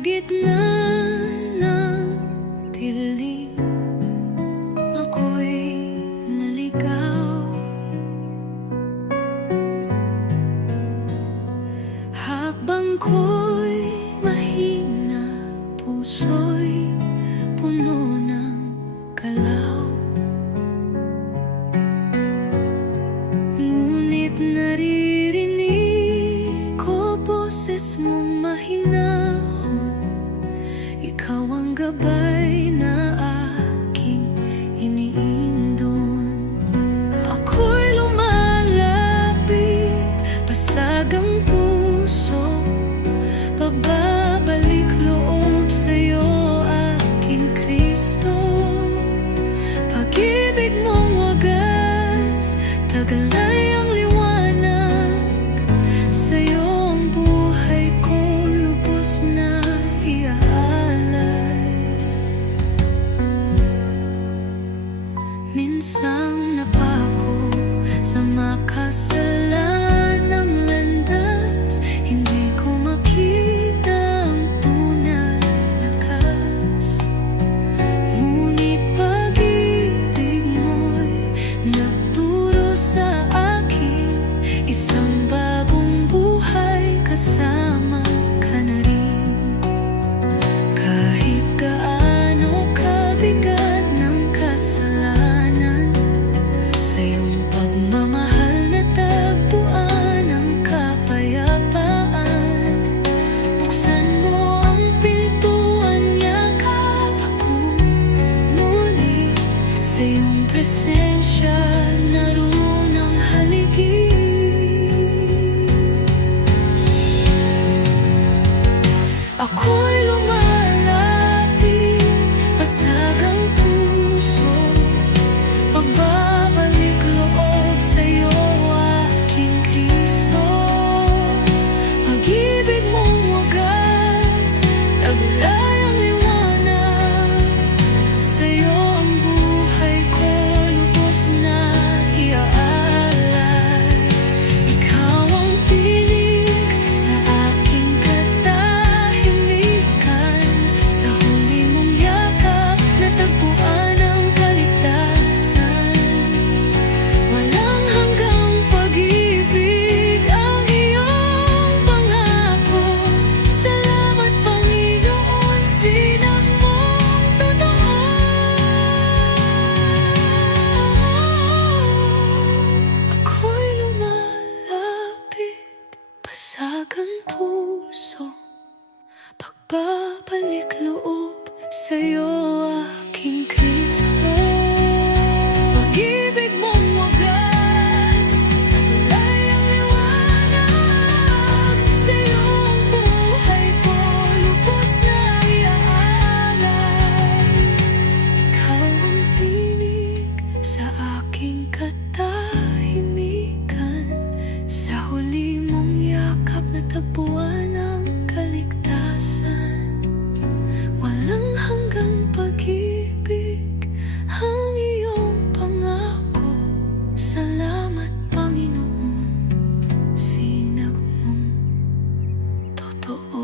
gitna ng dilim, ako'y naligaw. Hakbang ko'y mahina, puso'y puno ng galaw. Ngunit naririnig ko boses mong mahinahon. Ikaw ang gabay na aking iniindon. Ako'y lumalapit, basag ang puso, pagbabalik loob sa'yo, aking Kristo. Pag-ibig mong wagas, tagalay ang liwanag. Sa'yo ang buhay ko lubos na iaalay. Minsang napako sa makasalanang landas, hindi ko makita ang tunay lakas. Ngunit pag-ibig mo'y nagturo sa akin, isang bagong buhay, kasama ka na rin. Kahit gaano kabigat ng kasalanan, sa iyong pagmamahal natagpuan ang kapayapaan. Buksan mo ang pintuan, yakap akong muli. Sa iyong presensya naroon ang haligi. Ako'y lumalapit, basag ang puso, pagbabalik loob sa'yo, aking Kristo. Pag-ibig mong wagas, taglay ang liwanag. Sa'yo ang buhay ko lubos na iaalay. Ikaw ang tinig sa aking katahimikan. Sa huli mong yakap, natagpuan ang kaligtasan. Walang hanggang pag-ibig ang iyong pangako. Salamat, Panginoon, sinag mong totoo. Ako'y lumalapit, basag ang puso, pagbabalik loob sa'yo, aking Kristo. Pag-ibig mong wagas, taglay ang liwanag. Sa'yo ang buhay ko lubos na iaalay. Ikaw ang tinig sa aking katahimikan. Sa huli mong yakap, natagpuan ang kaligtasan. Walang hanggang pag-ibig ang iyong pangako. Salamat, Panginoon, sinag mong totoo.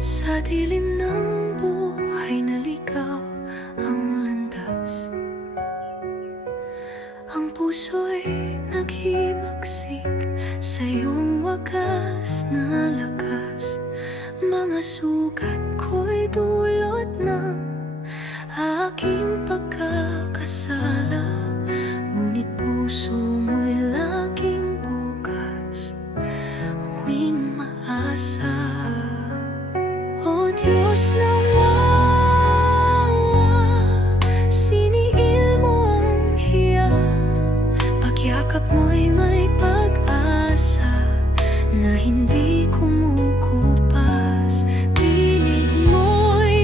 Sa dilim ng buhay naligaw ang landas. Ang puso'y naghimagsik sa iyong wagas na lakas. Mga sugat ko'y dulot ng aking pagkakasala. Ngunit puso mo'y laging bukas, huwing maasa. O Diyos ng wawa, siniil mo ang hiya. Pagyakap mo'y may pag-asa na hindi kumukupas. Pinig mo'y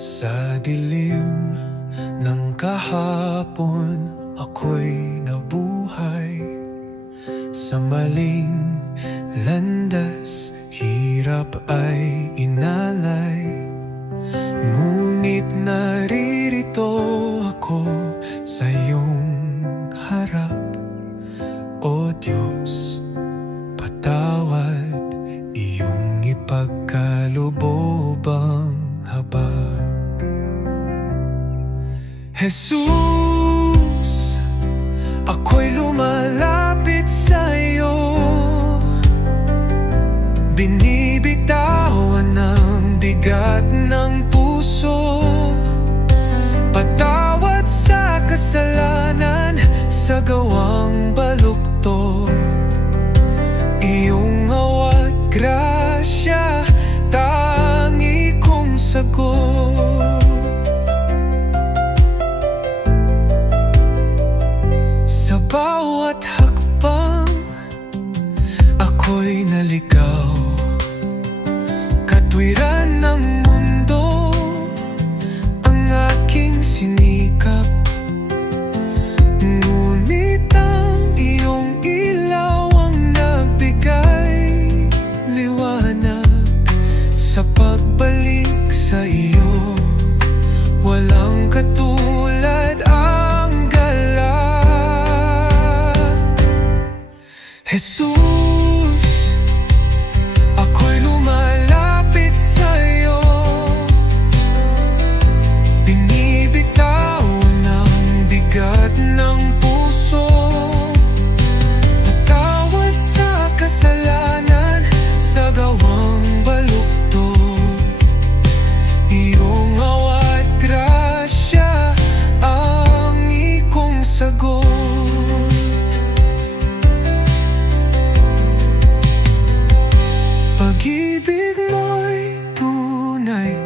Sa dilim ng kahapon, ako'y nabuhay sa maling landas, hirap ay inalay. Ngunit naririto ako sa iyong harap. O Diyos, patawad, iyong ipagkaloob ang habag. Jesus, ako'y lumalapit sa iyo. Binibitawan ang bigat ng puso. Patawad sa kasalanan, sa gawang baluktot. Iyong awa't grasya, tangi kong sagot. Sa bawat hakbang, ako'y naligaw. Katwiran ng mundo ang aking sinikap. Ngunit ang iyong ilaw ang nagbigay liwanag. Sa pagbalik sa iyo, walang katulad ang galak. Jesus, ako'y lumalapit sa iyo. Binibitawan ang bigat ng puso. Patawad sa kasalanan, sa gawang baluktot. Iyong awa't grasya ang ikong sagot. Pag-ibig mo'y tunay,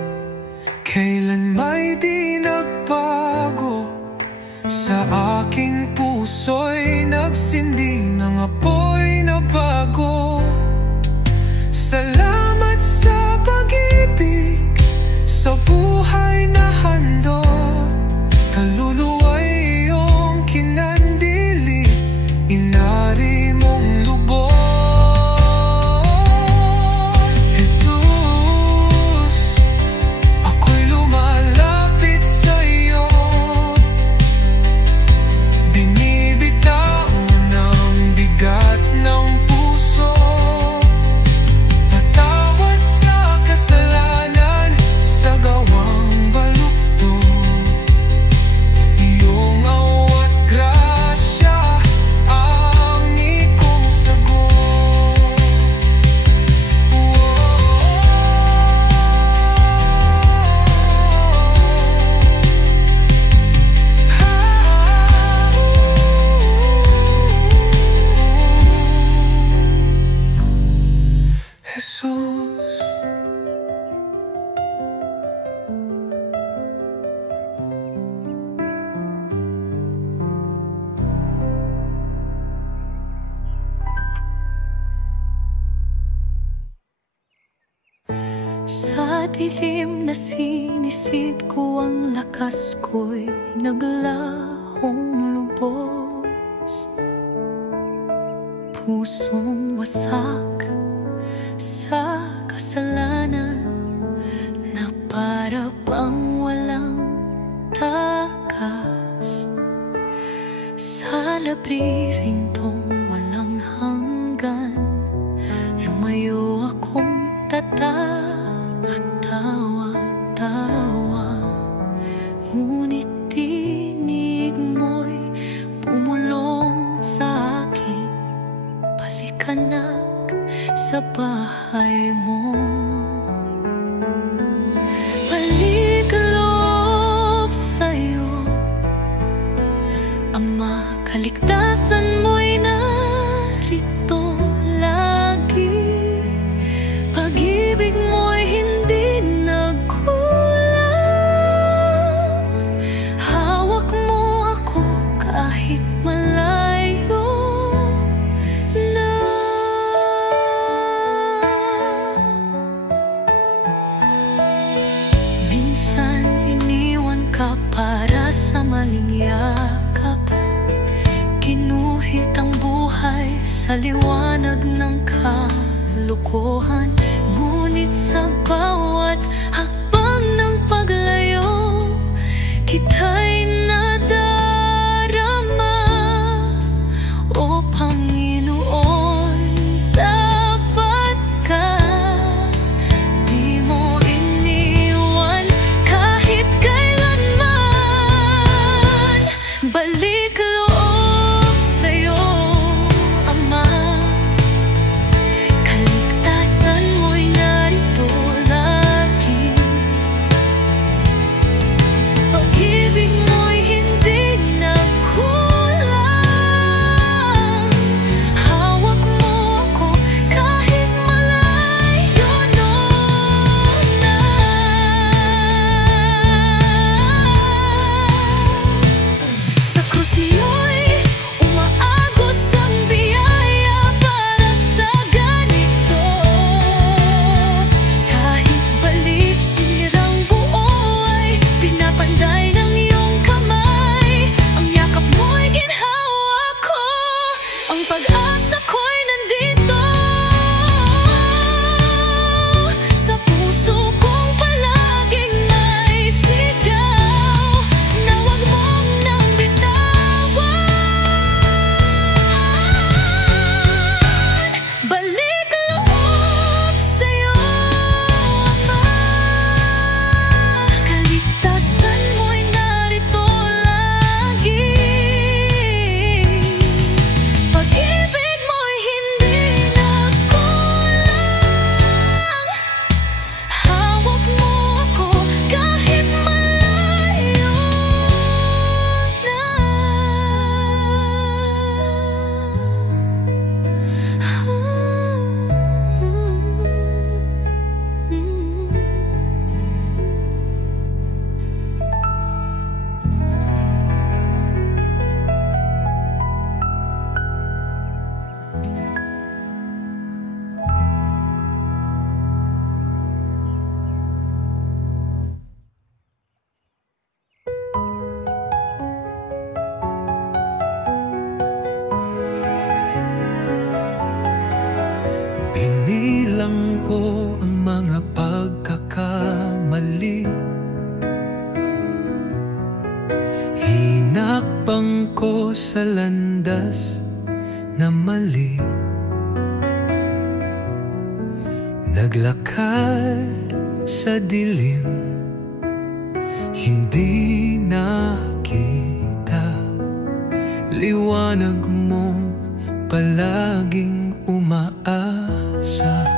kailan may di nagbago. Sa aking puso'y nagsindi ng apoy na bago. Salamat sa pag-ibig, sa buhay na handog. Kaluluwa'y iyong kinandili, inari mong lubos. Jesus, ako'y lumalapit sa iyo. Binibitawan ang bigat ng puso. Patawad sa kasalanan, sa gawang baluktot. Iyong awa't grasya ang ikong sagot. Jesus, sa dilim na sinisid ko, ang lakas ko'y naglahong lubos. Pusong wasak sa kasalanan, na para bang walang takas. Sa labiring tong walang hanggan, lumayo akong tawa-tawa. Ngunit tinig mo'y pumulong sa akin, balikan sa bahay mo. Balik-loob sa'yo, Ama, kaligtasan mo'y narito lagi. Pag-ibig mo'y hindi nagkulang. Hawak mo ako kahit malayo na. Minsan ka para sa maling yakap. Ginuhit ang buhay sa liwanag ng kalokohan. Ngunit sa bawat hakbang ng paglayo, kita'y nadarama. O Panginoon, tapat ka. Di mo iniwan kahit kailanman. Balik loob sa'yo, Ama. Kaligtasan mo'y narito lagi. Pag-ibig mo'y hindi nagkulang. Hawak mo ako kahit malayo na. Sa krus niyo'y umaagos ang biyaya para sa ganito. Kahit balik sirang buo ay pinapanday ng iyong kamay. Ang yakap mo'y ginhawa ko, ang pag-asa ko'y nandito. Sa puso kong palaging naisigaw na huwag mong nang bitawan. Balik loob sa'yo, Ama. Kaligtasan mo'y narito lagi. Pag-ibig mo'y hindi nagkulang. Hawak mo ako kahit malayo na. Binilang ko ang mga pagkakamali. Hinakbang ko sa landas na mali. Naglakad sa dilim, hindi nakita liwanag mo palaging umaasa.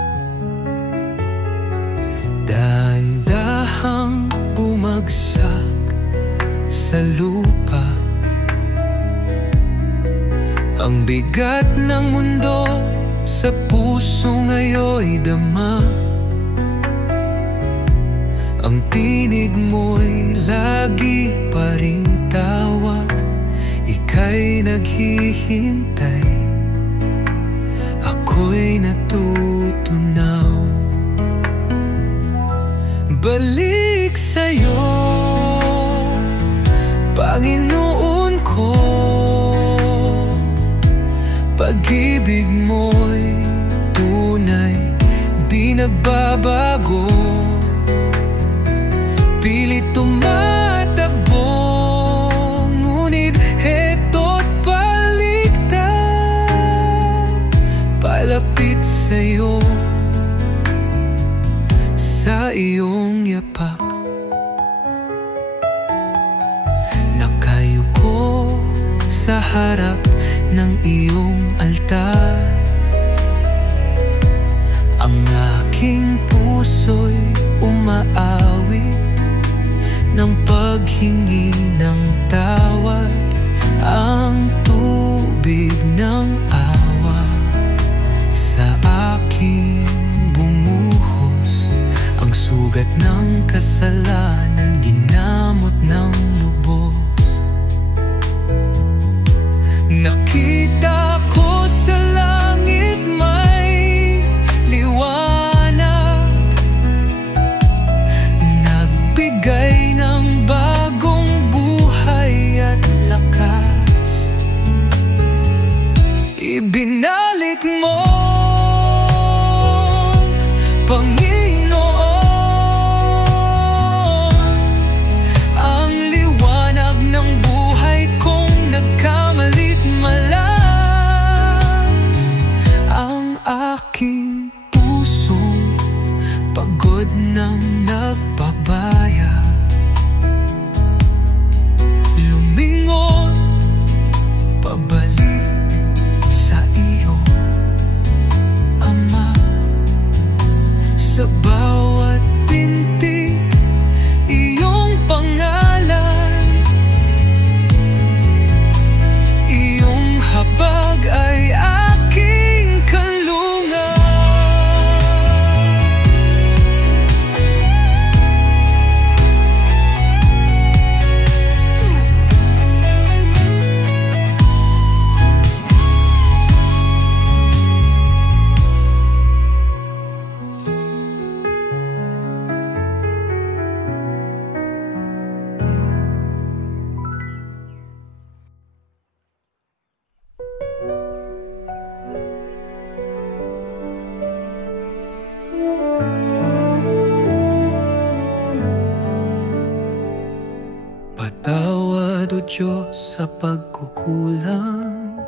Dahan-dahang bumagsak sa lupa ang bigat ng mundo. Sa puso ngayon'y dama. Ang tinig mo'y lagi pa ring tawag. Ika'y naghihintay, ako'y natutunaw. Balik sa'yo, Panginoon ko. Pag-ibig mo'y tunay, di nagbabago. Pilit tumatakbo, ngunit heto't baliktad. Palapit sa'yo, sa iyong yapak. Nakayuko sa harap ng iyong altar. Ang aking puso'y umaawit ng paghingi ng tawad. Ang tubig ng awa sa akin bumuhos. Ang sugat ng kasalanan ginamot ng lubos. Nakita ko sa langit may liwanag, nagbigay ng bagong Ibinalik mo, Panginoon, ang liwanag ng buhay kong nagkamali't malas. Ang aking pusong pagod nang nagpabaya, lumingon pabalik sa iyo, Ama. Sa bawat pintig, iyong pangalan, iyong habag ay aking kalungan. Patawad, O Diyos, sa pagkukulang.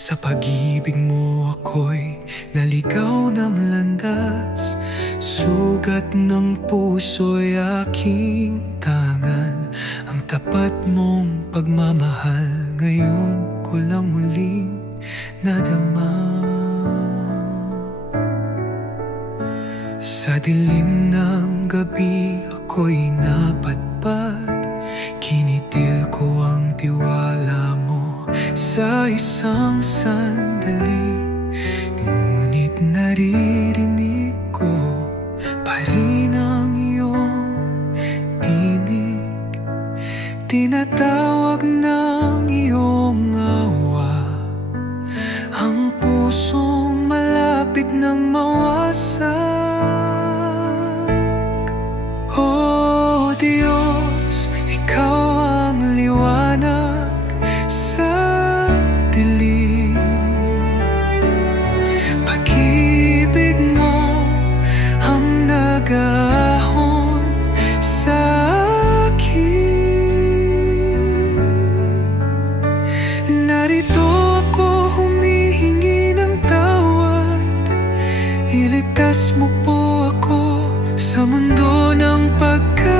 Sa pag-ibig mo ako'y naligaw ng landas. Sugat ng puso'y aking tangan. Ang tapat mong pagmamahal ngayon ko lang muling nadama. Sa dilim ng gabi ako'y napadpad. Kinitil ko ang tiwala mo sa isang sandali. Ngunit naririnig ko pa rin ang iyong tinig. Tinatawag ng iyong awa ang pusong malapit ng mawasak. Oh Diyos, ikaw ang liwanag sa dilim. Pag-ibig mo ang nag-aahon sa akin. Narito ako humihingi ng tawad. Iligtas mo po ako sa mundo ng pagkakasala.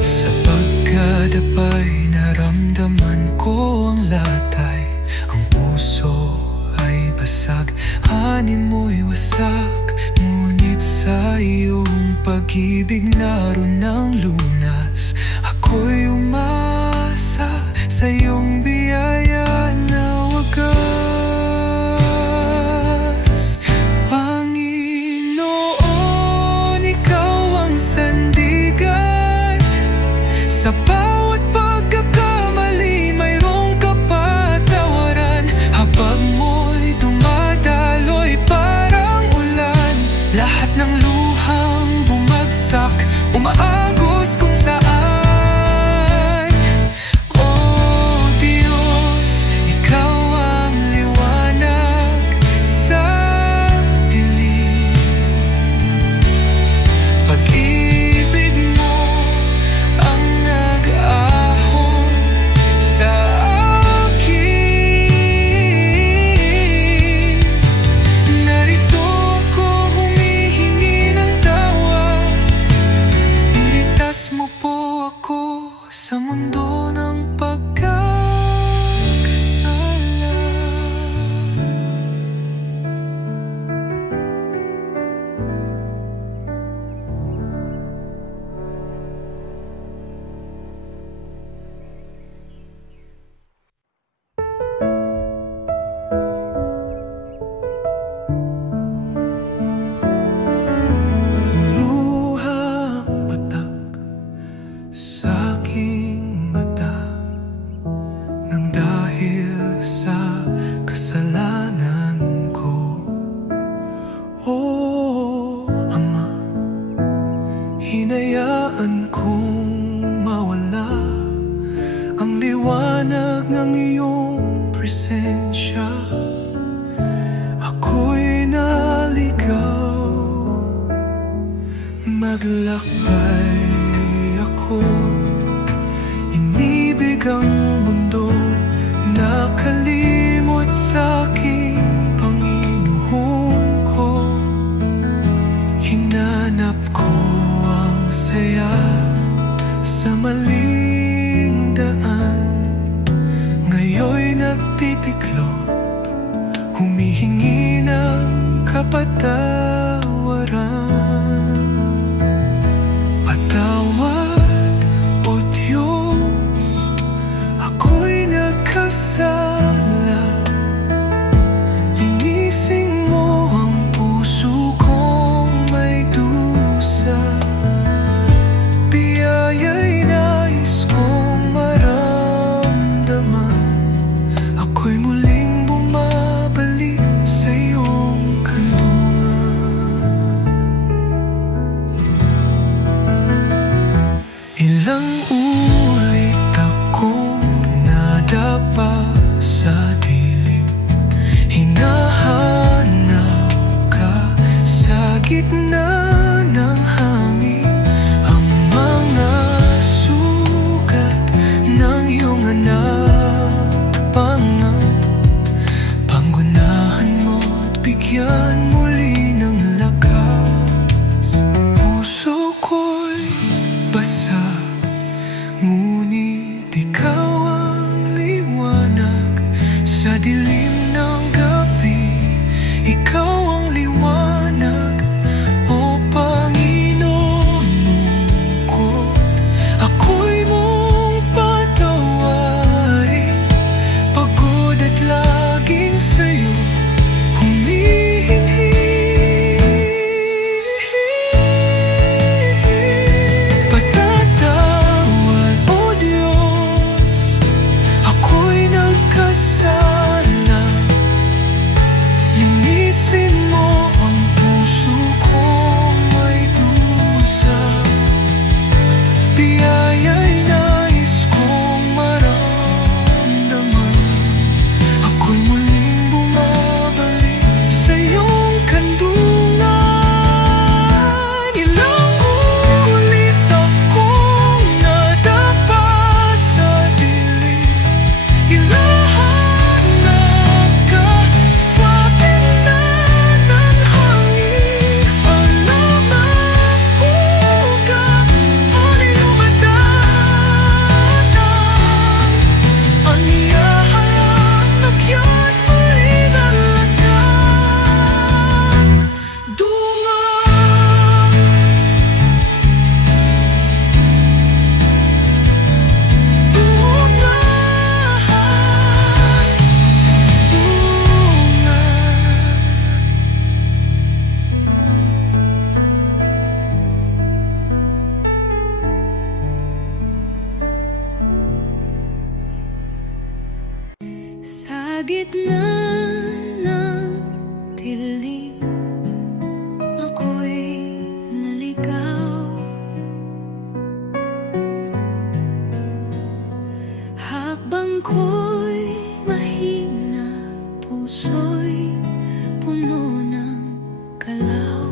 Sa pagkadapay, naramdaman ko ang latay. Ang puso ay basag, hanin mo'y wasak. Ngunit sa iyong pag-ibig naroon ang lunas. Ako'y umasa sa iyong biyaya na wagas. Panginoon, ikaw ang sandigan. Sa bawat pagkakamali, mayroong kapatawaran. Habang mo'y dumadaloy parang ulan. Lahat ng luhang bumagsak, umaagos kung saan. Oh Diyos, ikaw ang liwanag sa dilim. Pag-ibig mo ang nag-ahon sa akin. Narito ako humihingi ng tawad. Iligtas mo po ako sa mundo ng pagkakasala. Luhang patak sa aking mata nang dahil sa kasalanan ko. Oh Ama, hinayaan kong mawala ng iyong presensya, ako'y naligaw. Maglakbay ako't inibig ang mundo, nakalimot sa'king Panginoon ko. Hinanap ko ang saya sa maling daan, ngayon'y nagtitiklop, humihingi ng kapatawaran. Patawad, O Diyos, ako'y nagkasala. Linisin mo ang puso kong may dusa. Biyaya'y nais kong maramdaman, ako'y muling bumabalik sa iyong kandungan. Ilang ulit akong nadapa sa dilim, hinahanap ka sa gitna ng hangin. Ang mga sugat ng iyong hanapangan, panggunahan mo at bigyan muli ng lakas. Puso ko'y basa, ngunit ikaw ang liwanag sa dilim ng gabi. Ikaw ang liwanag, O Panginoon ko. Ako'y mong patawarin, pagod at laging sa'yo humihingi. Patatawad, O Diyos, ako'y nagkasala. Linisin mo ang puso kong may dusa. Biyaya'y nais kong maramdaman, ako'y muling bumabalik sa iyong kandungan. Ilang ulit akong nadapa sa dilim, hinahanap ka sa gitna ng hangin. Alam ako ka ang iyong madanan, aniyahan nagyan muli dalagan. Dungan, sa gitna ng dilim, ako'y naligaw. Hakbang ko'y mahina, puso'y puno ng galaw.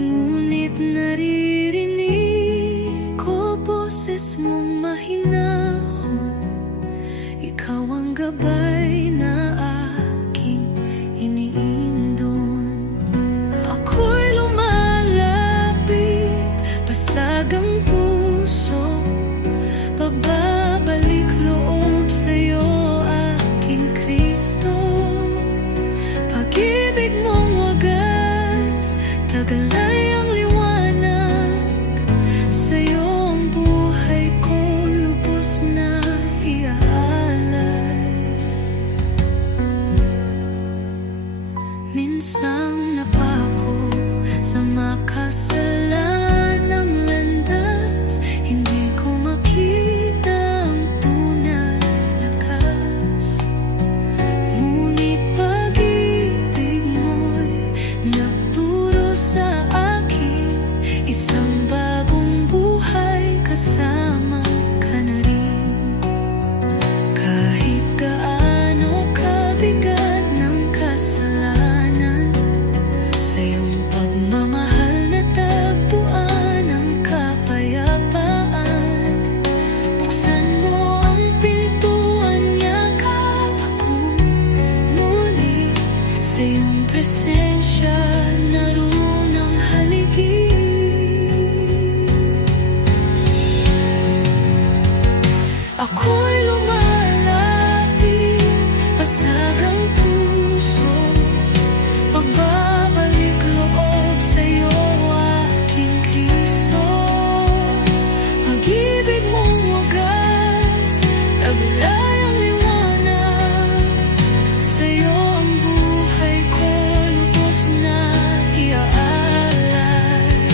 Ngunit naririnig ko boses mong mahinahon, ikaw ang gabay na aking iniindon. Ako'y lumalapit, basag ang puso, pagbabalik loob sa'yo, aking Kristo. Pag-ibig mong wagas, tagalay ang liwanag, sa'yo ang buhay ko lubos na iaalay. Minsang napako sa makasalanang landas, hindi ko makita ang tunay lakas. Ngunit pag-ibig mo'y nagturo sa akin, isang bagong buhay kasama ka. presensya naroon ang haligi. Ako'y lumalapit, pasag ang puso, pagbabalik loob sa'yo, aking Kristo. Pag-ibig mong wagas, taglay ang liwanag, sa'yo ang buhay ko lubos na iaalay.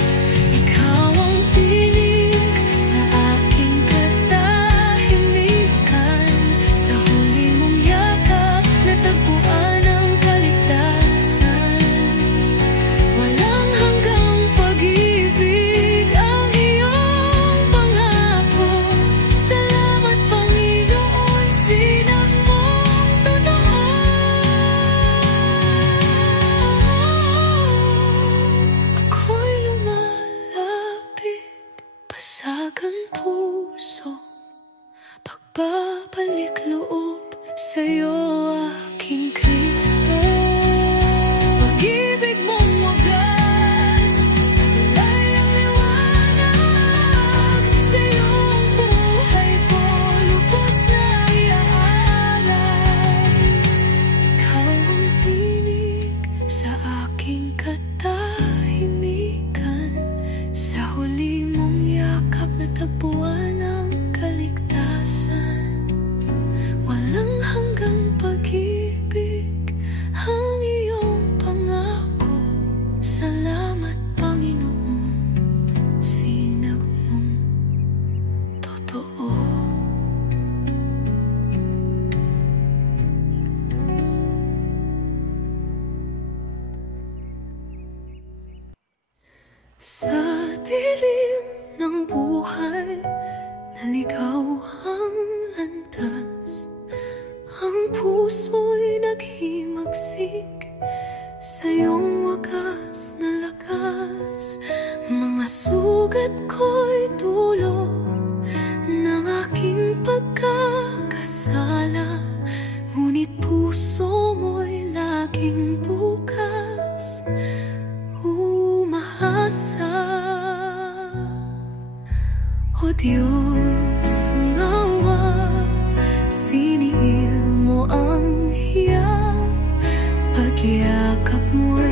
Ikaw ang tinig sa aking katahimikan, sa huli mong yakap natagpuan ang kaligtasan. Walang hanggang pag-ibig ang iyong pangako. Salamat Panginoon, sinag mong totoo. Ako'y lumalapit, pasag ang puso, pagbabalik loob sa'yo, aking Kristo. Pag-ibig mong wagas, taglay ang liwanag, sa'yo ang buhay ko lubos na iaalay. Ikaw ang tinig sa aking katahimikan, sa huli mong yakap natagpuan ang kaligtasan. Walang hanggang pag-ibig ang iyong pangako. Salamat Panginoon, sinag mong totoo. Sa dilim ng buhay, naligaw ang landas, ang puso'y naghimagsik sa iyong wagas na lakas. Mga sugat ko'y dulot ng aking pagkakasala, ngunit puso mo'y laging bukas, umahasa. O Diyos, ngawa, siniil mo ang hiya, pagyakap mo'y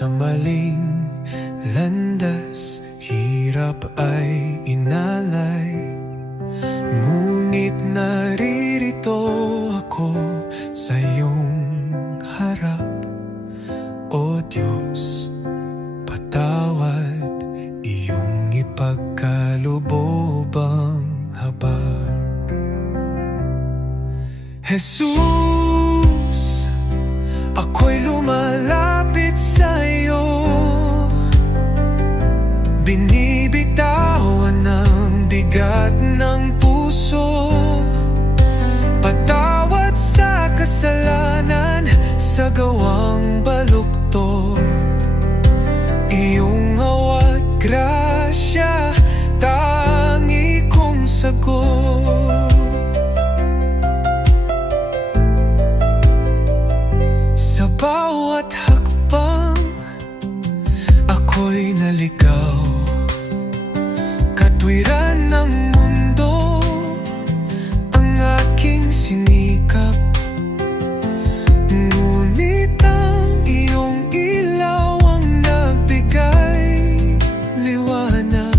sa maling landas, hirap ay inalay. Ngunit naririto ako sa iyong harap. O Diyos, patawad, iyong ipagkaloob ang habag. Jesus, ako'y lumalapit sa iyo. Binibitawan ang bigat ng puso. Patawad sa kasalanan, sa gawang baluktot. Iyong awa't grasya, tangi kong sagot. Sa bawat hakbang, ako'y naligaw. Katwiran ng mundo ang aking sinikap. Ngunit ang iyong ilaw ang nagbigay liwanag.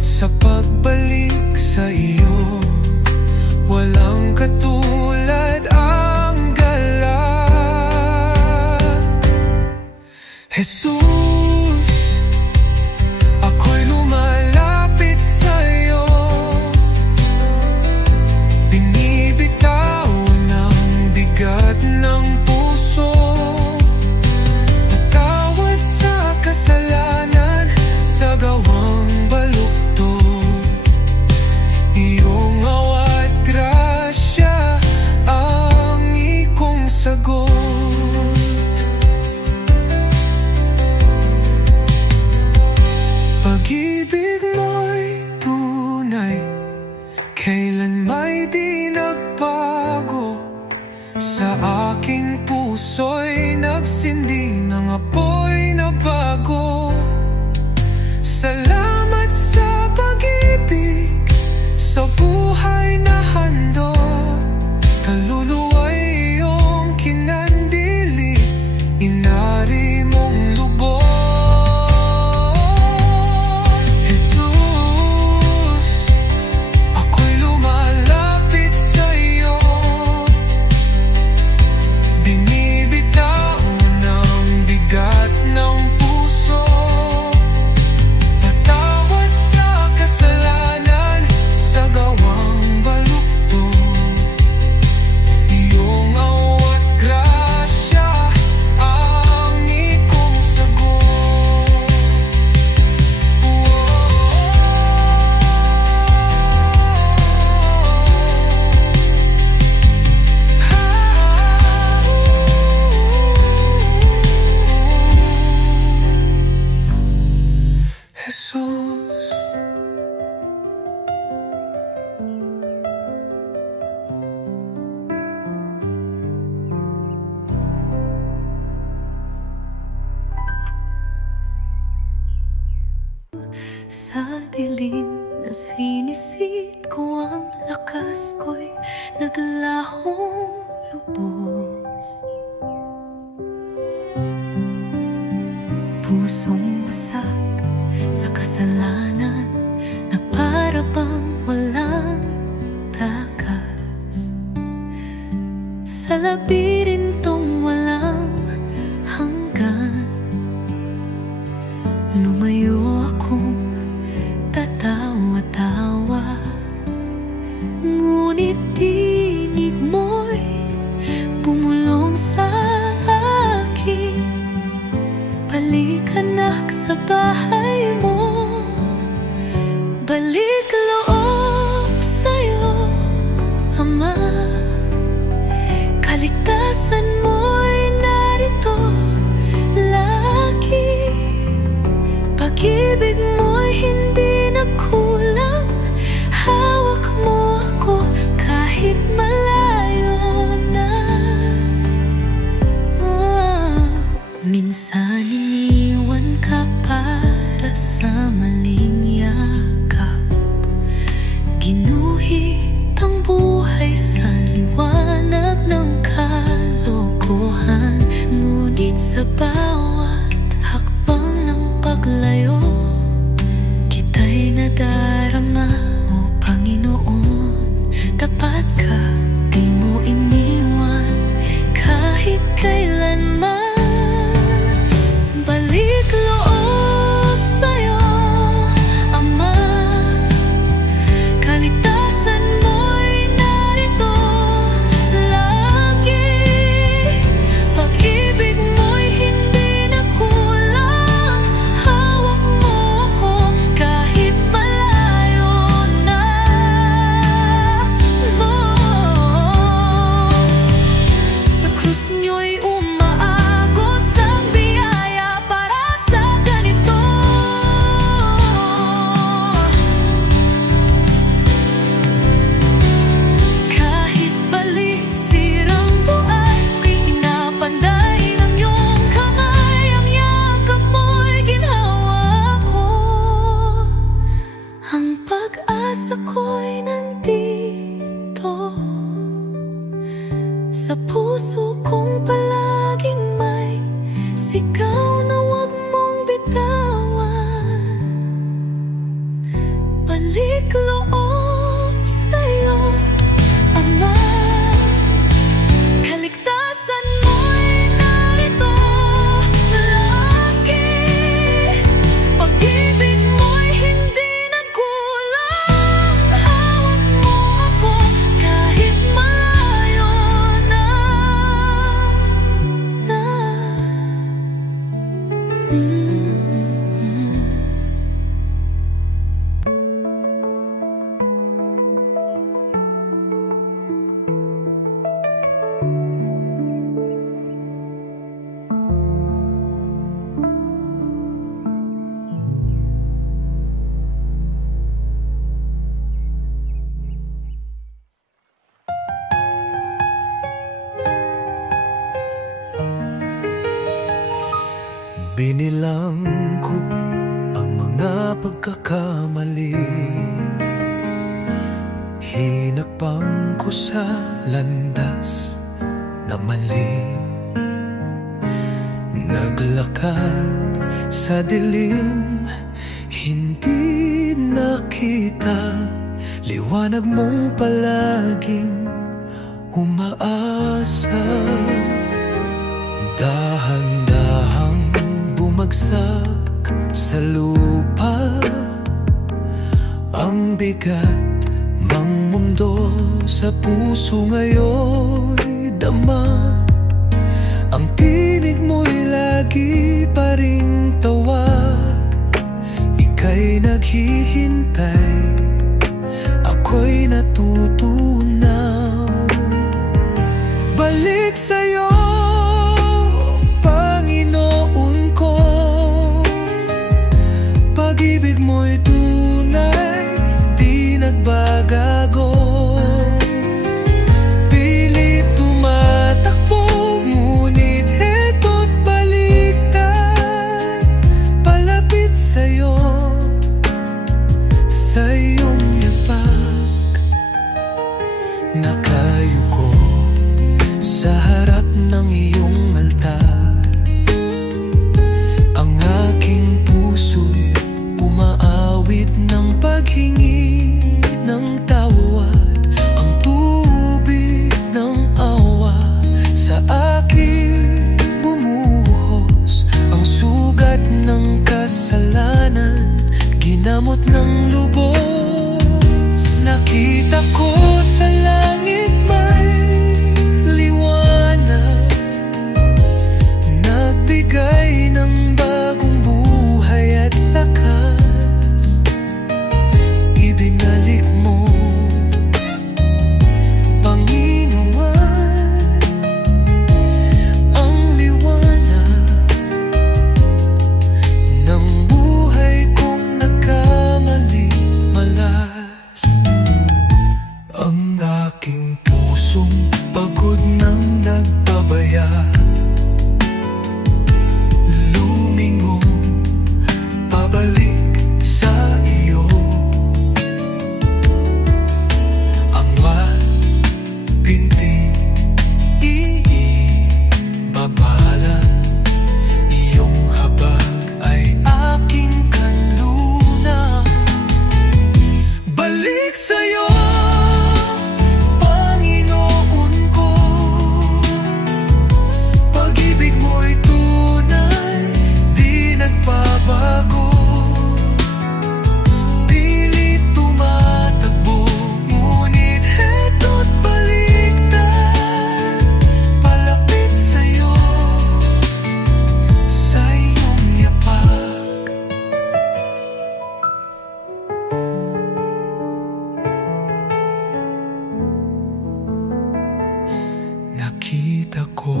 Sa pagbalik sa iyo, walang katulad ang galak. Jesus, ako'y lumalapit sa iyo. Binibitawan ang bigat ng puso. Patawad sa kasalanan, sa gawang baluktot. Iyong awa't grasya ang ikong sagot. Pag-ibig mo'y tunay, kailan may di nagbago. Sa aking puso'y nagsindi ng apoy na bago. Salamat sa pag-ibig, sa buhay na handog. Kaluluwa'y iyong kinandili, inari mong lubos. Jesus, ako'y lumalapit sa iyo. Binibitawan ang bigat ng puso. Patawad sa kasalanan, sa gawang baluktot. Iyong awa't grasya ang ikong sagot. Jesus, Sa dilim na sinisid ko, ang lakas ko'y naglahong lubos. Pusong wasak sa kasalanan, na para bang walang takas. Sa labirintong walang hanggan, lumayo akong tatawa-tawa. Ngunit tinig mo'y bumulong sa akin. Balik anak sa bahay mo, balik loob sa'yo, Ama. Kaligtasan mo'y narito lagi. Pag-ibig mo'y hindi nagkulang. Hawak mo ako kahit malayo na. Minsan iniwan ka para sa maling yakap. Ginuhit ang buhay sa liwanag ng kalokohan. Ngunit sa bawat Binilang ko ang mga pagkakamali, hinakbang ko sa landas na mali. Naglakad sa dilim, hindi nakita liwanag mong palaging umaasa. Dahan-dahang bumagsak sa lupa ang bigat mang mundo sa puso ngayon'y dama. Ang tinig mo'y lagi pa ring tawag, ika'y naghihintay, ako'y natutunaw. Balik sa'yo, Panginoon ko, pag-ibig mo'y tunay, di nagbago. Pilit tumatakbo, ngunit eto't baliktad. Palapit sa'yo, sa iyong yapak. Nakayuko sa harap ng iyong altar, ang aking puso'y umaawit ng paghingi ng tawad. Ang tubig ng awa sa akin bumuhos, ang sugat ng kasalanan ginamot ng lubos. Nakita ko sa langit may liwanag, nagbigay ng bagong buhay at lakas. Ibinalik mo, Panginoon, ang liwanag ng buhay kong nagkamali malas. Ang aking pusong pagod nang nagpabaya, lumingon pabalik sa iyo. Ang mapinti iibabalan, iyong habag ay aking kanlunan. Balik sa'yo, Panginoon ko, pag-ibig mo'y tunay, di nagbabago. Pilit tumatakbo, ngunit eto't baliktad. Palapit sa'yo, sa iyong yapak. Nakita ko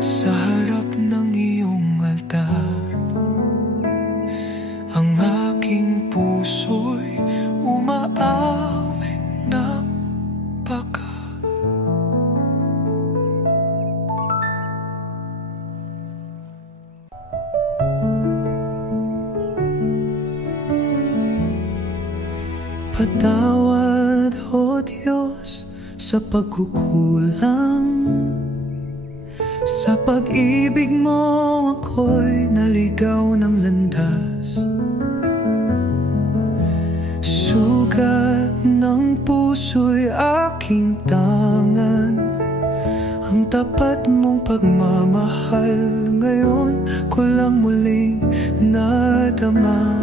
sa harap ng iyong altar, ang aking puso'y umaawit ng pagka. Patawad, O Diyos, sa pagkukulang. Sa pag-ibig mo ako'y naligaw ng landas. Sugat ng puso'y aking tangan, ang tapat mong pagmamahal ngayon ko lang muling nadama.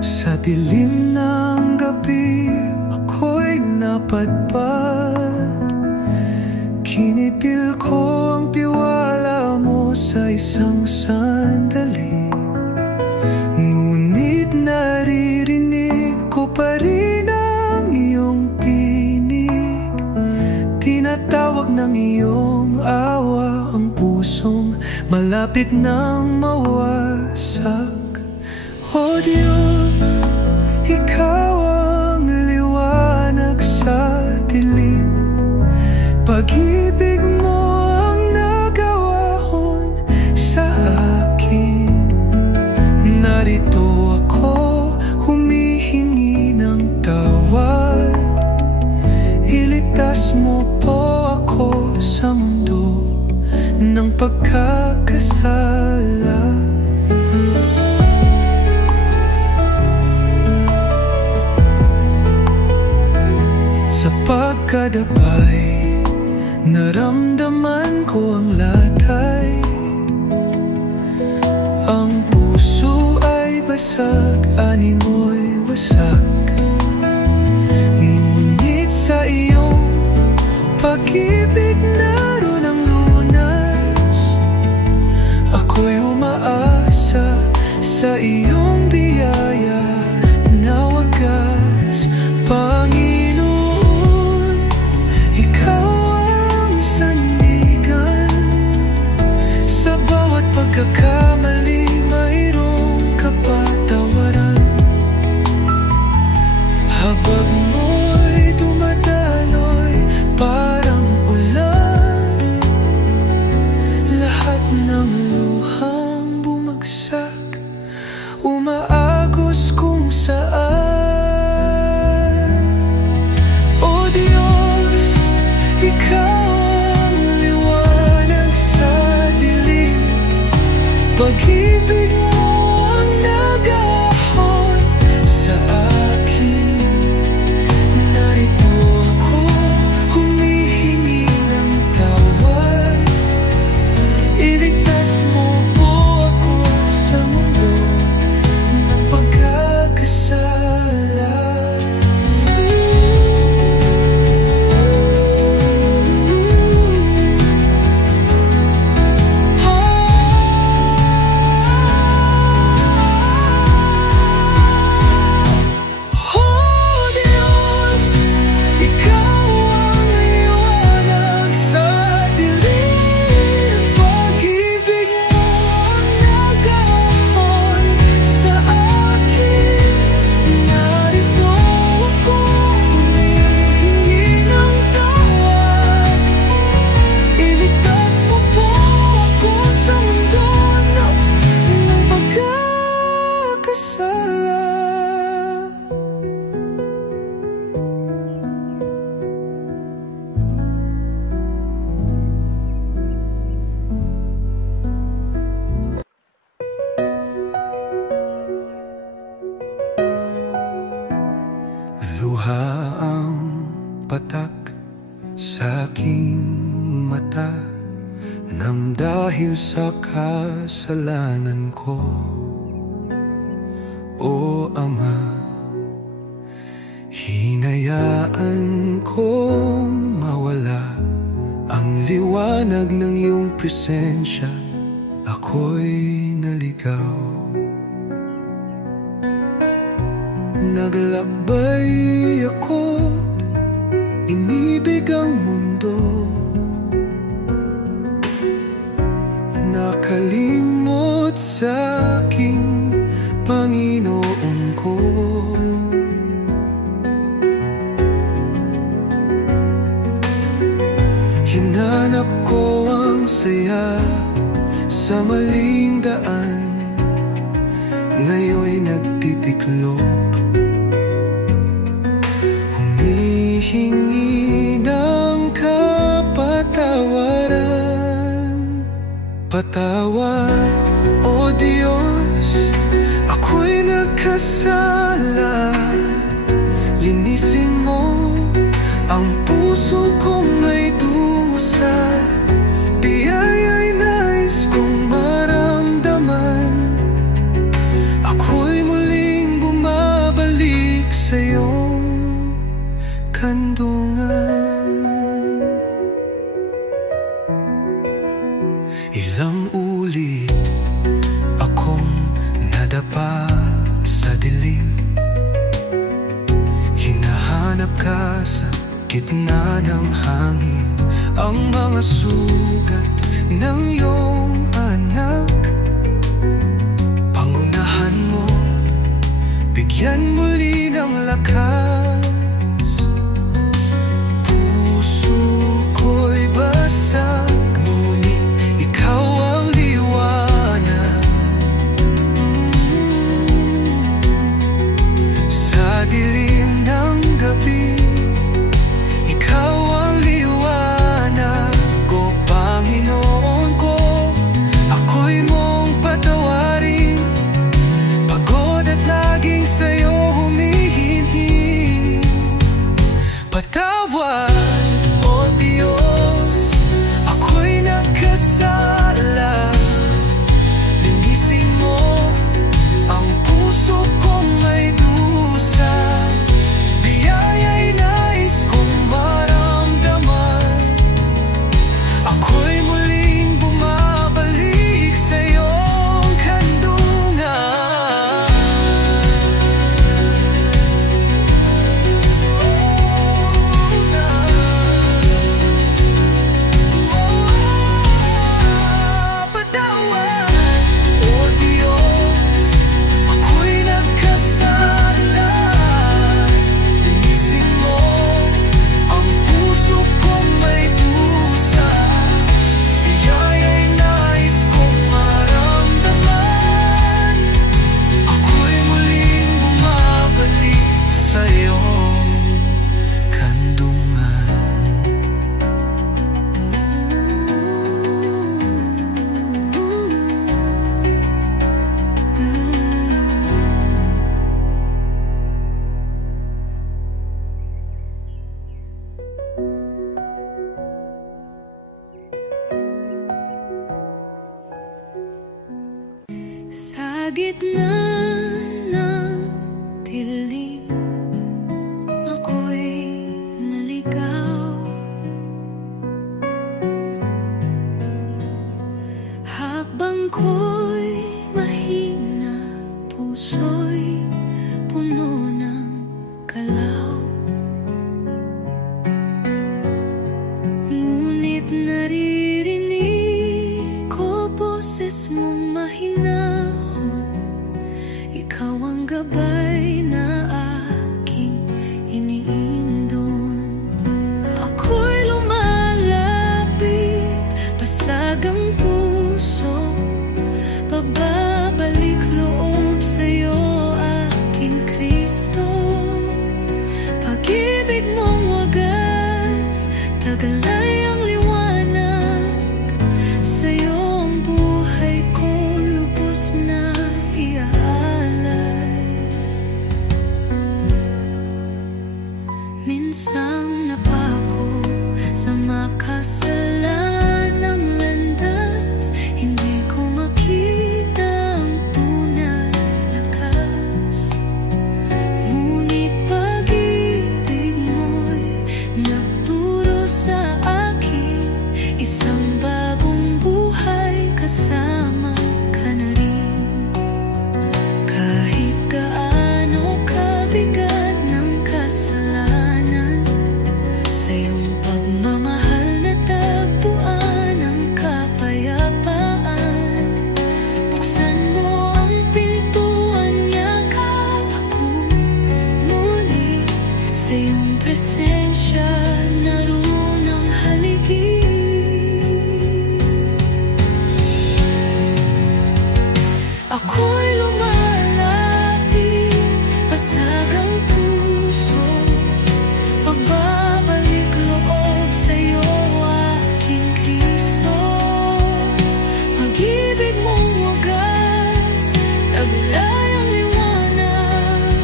Sa dilim ng gabi ako'y napadpad, kinitil ko ang tiwala mo sa isang sandali. Ngunit naririnig ko pa rin ang iyong tinig, tinatawag ng iyong awa ang pusong malapit nang mawasak. O Diyos, ikaw ang liwanag sa dilim, pag-ibig mo ang nagawahon sa pagkakasala. Sa pagkadapay, naramdaman ko ang latay. Ang puso ay basag, animo'y wasak. Ngunit sa iyong pag-ibig naroon ang lunas. Ako'y umaasa sa iyong biyaya na wagas. Panginoon, ikaw ang sandigan. Sa bawat pagkakamali, mayroong kapatawaran. Habag mo'y dumadaloy parang ulan. Lahat ng luhang bumagsak, umaagos kung saan. O Diyos, ikaw ang liwanag sa dilim. Pag-ibig mo ang nag-ahon sa akin. Narito ako, humihingi ng tawad. Iligtas mo po ako sa mundo ng pagkakasala. Luha ang patak sa aking mata nang dahil sa kasalanan ko. O Ama, hinayaan kong mawala ang liwanag ng iyong presensya. Ako'y naligaw. Naglakbay ako't inibig ang mundo. Nakalimot sa aking Panginoon ko. Hinanap ko ang saya sa maling daan. Ngayon'y nagtitiklop. Humihingi ng kapatawaran. Patawad, O Diyos, ako'y nagkasala. Linisin mo ang puso kong may dusa. Biyaya'y nais kong maramdaman. Ako'y muling bumabalik sa iyong kandungan. Ilang ulit akong nadapa sa dilim. Hinahanap ka sa gitna ng hangin. Ang mga sugat ng iyong anak, pangunahan mo, bigyan muli ng lakas. Puso ko'y basag, ngunit ikaw ang liwanag. Sa dilim ng gabi, ikaw ang liwanag. O Panginoon ko, gitna ng dilim, ako'y naligaw. Hakbang ko'y mahina, puso'y puno ng galaw. Ngunit naririnig ko boses mong mahinahon. Ikaw ang gabay na aking iniindon. Ako'y lumalapit, basag ang puso, pagbabalik loob sa'yo, aking Kristo. Pag-ibig mong wagas, tagalay ang liwanag. Sa'yo ang buhay ko lubos na iaalay. Minsang napako sa makasalanang landas, hindi ko makita ang tunay lakas. Ngunit pag-ibig mo'y nagturo sa akin, isang bagong buhay, kasama ka na rin. Kahit gaano kabigat ng kasalanan, sa iyong pagmamahal natagpuan ang kapayapaan. Buksan mo ang pintuan, yakap akong muli. Sa iyong presensya naroon ang haligi. Ako'y lumalapit, basag ang puso, pagbabalik loob sa'yo, aking Kristo. Pag-ibig mong wagas, taglay ang liwanag.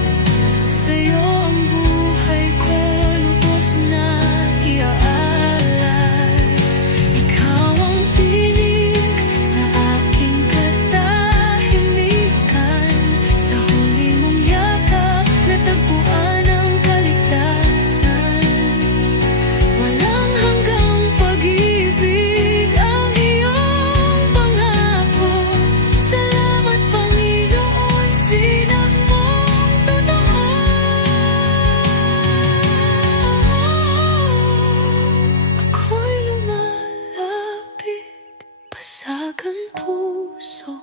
Sa'yo ang buhay ko lubos na iaalay. Ikaw ang tinig sa aking katahimikan. Sa huli mong yakap, natagpuan ang kaligtasan. Walang hanggang pag-ibig ang iyong pangako. Salamat, Panginoon, sinag mong totoo. Ako'y lumalapit, basag ang puso,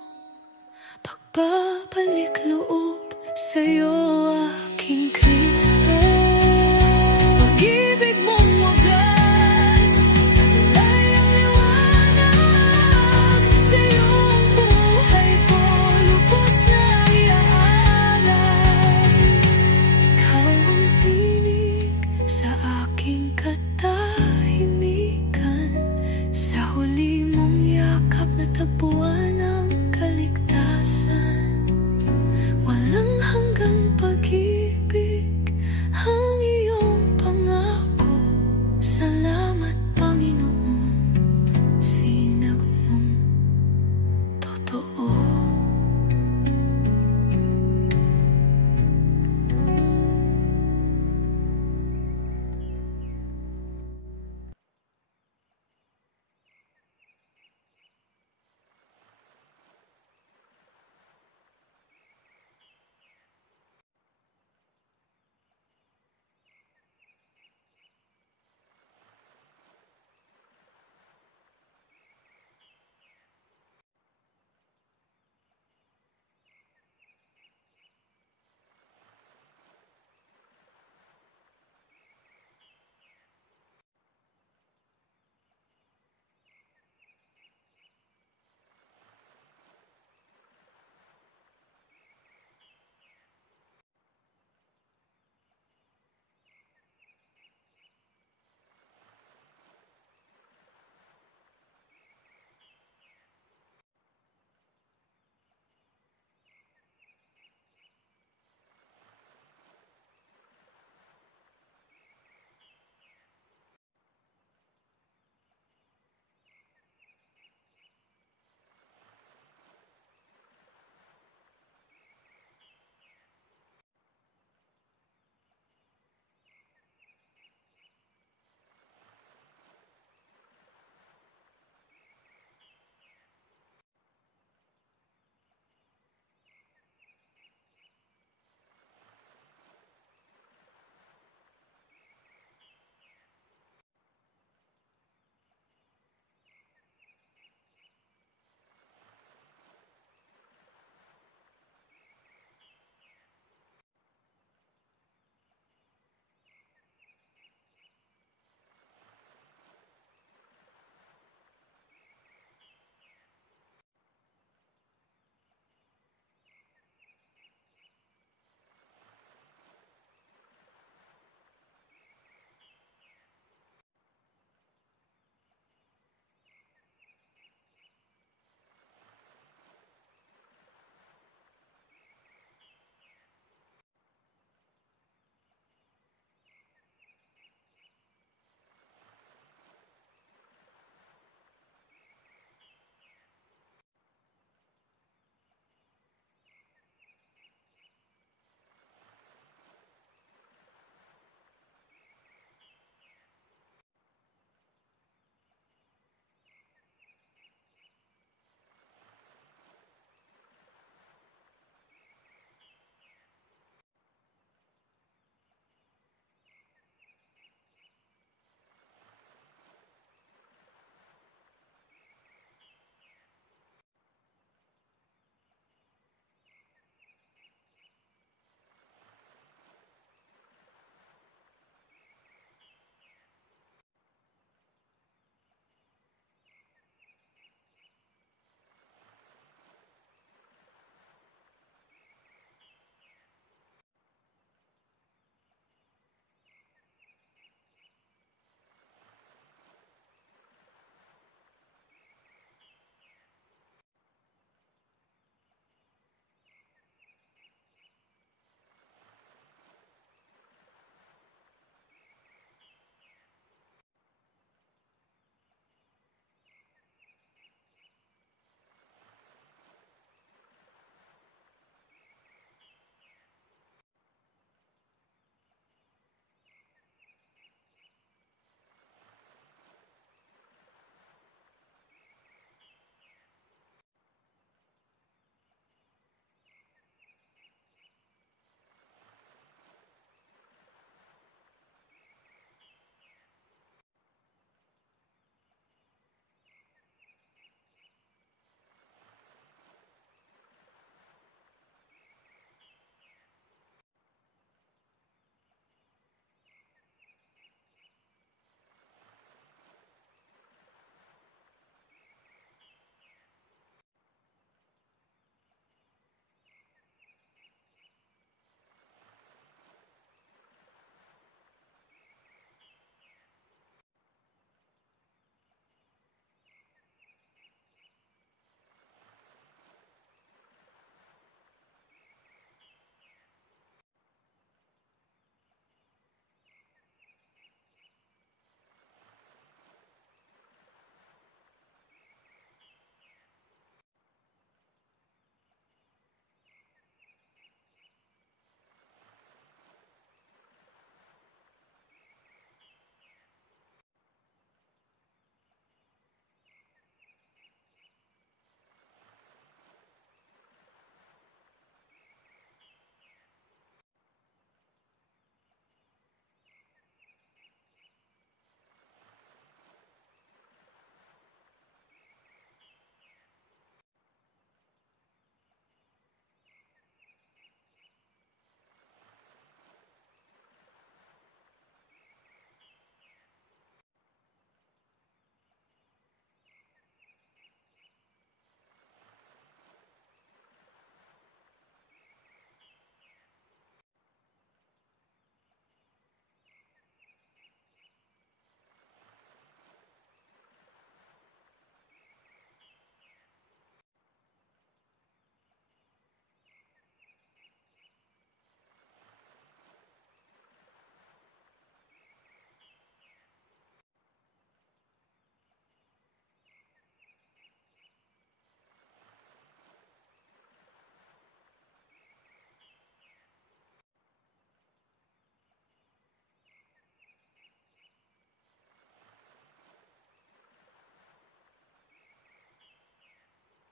pagbabalik loob sa'yo,